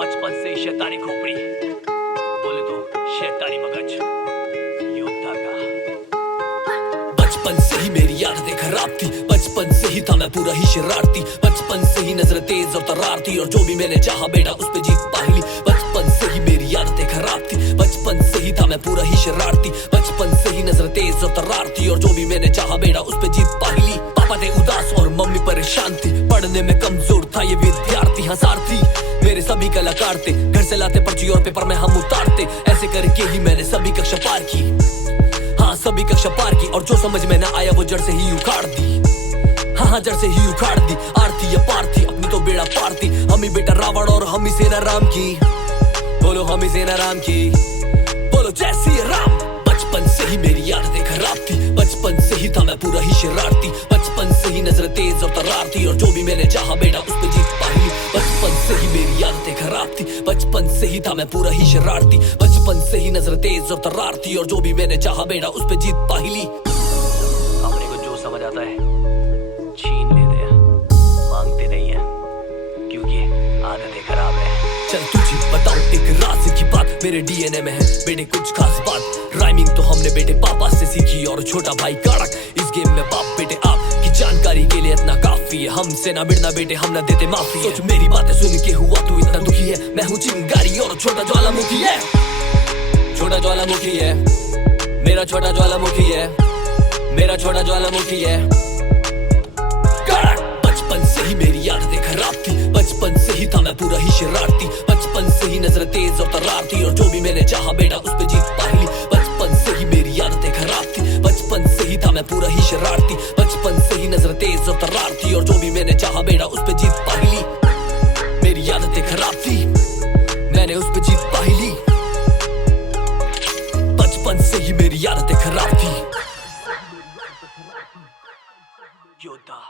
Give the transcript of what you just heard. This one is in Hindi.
बचपन से शैतानी खोपड़ी, बोले तो शैतानी मगज, योद्धा का। बचपन से ही मेरी आदतें खराब थी, बचपन से ही था मैं पूरा ही शरारती, बचपन से ही नजर तेज और तरार थी, और जो भी मैंने चाहा बेटा उस पे जीत पा ली। बचपन से ही मेरी आदतें खराब थी, बचपन से ही था मैं पूरा ही शरारती, बचपन से ही नजर तेज और तरार थी, और जो भी मैंने चाहा बेटा उस पे जीत पा ली। पापा थे उदास और मम्मी परेशान थी, पढ़ने में कमजोर था ये विद्यार्थी, हजार थी मेरे सभी कलाकार थे, घर से लाते पर्ची और पेपर में हम उतारते, ऐसे करके ही मैंने सभी कक्षा पार की, हाँ सभी कक्षा पार की, और जो समझ में ना आया वो जड़ से ही उखाड़ दी, हाँ जड़ से ही उखाड़ दी। आरती या पार थी अपनी तो बेड़ा पार थी, हम ही बेटा रावण और हम ही सेना राम की, बोलो हम ही सेना राम की, बोलो जय श्री राम। बचपन से ही मेरी आदतें खराब थी, बचपन से ही था मैं पूरा ही शरारती, बचपन से ही नजर तेज और तरार थी, और जो भी मैंने चाहा बेटा उस पे जीत पाई। बचपन से ही मेरी आदतें खराब थी, बचपन से ही था मैं पूरा ही शरारती, बचपन से ही नजर तेज और तरार थी, और जो भी मैंने चाहा बेटा उस पे जीत पाई ली। अपने को जो समझ आता है छीन लेते हैं, मांगते नहीं है क्योंकि आदतें खराब है। चल तुझे बताऊं एक राज की बात, मेरे डीएनए में है बेटे कुछ खास बात, राइमिंग तो हमने बेटे पापा से सीखी, और छोटा भाई कड़क इस गेम में बाप बेटे आप की जानकारी के लिए इतना काफी है, हमसे ना बिड़ना बेटे हम ना देते माफी। सोच मेरी बातें सुन के हुआ तू इतना दुखी है, मैं हूँ चिंगारी और छोटा ज्वालामुखी है, छोटा ज्वालामुखी है, मेरा छोटा ज्वालामुखी है, मेरा छोटा ज्वालामुखी है। बचपन से ही मेरी आदतें खराब थी, बचपन से ही था मैं पूरा ही शरारती, बचपन से ही नजर तेज और तरार थी, और जो भी मैंने चाहा बेटा उस पे जीत पाई। बचपन से ही मेरी आदतें खराब थी, बचपन से ही था मैं पूरा ही शरारती, बचपन से ही नजर तेज और तरार थी, और जो भी मैंने चाहा बेटा उस पे जीत पाई। मेरी आदतें खराब थी, मैंने उस पे जीत पाई ली, बचपन से ही मेरी आदतें खराब थी। योद्धा।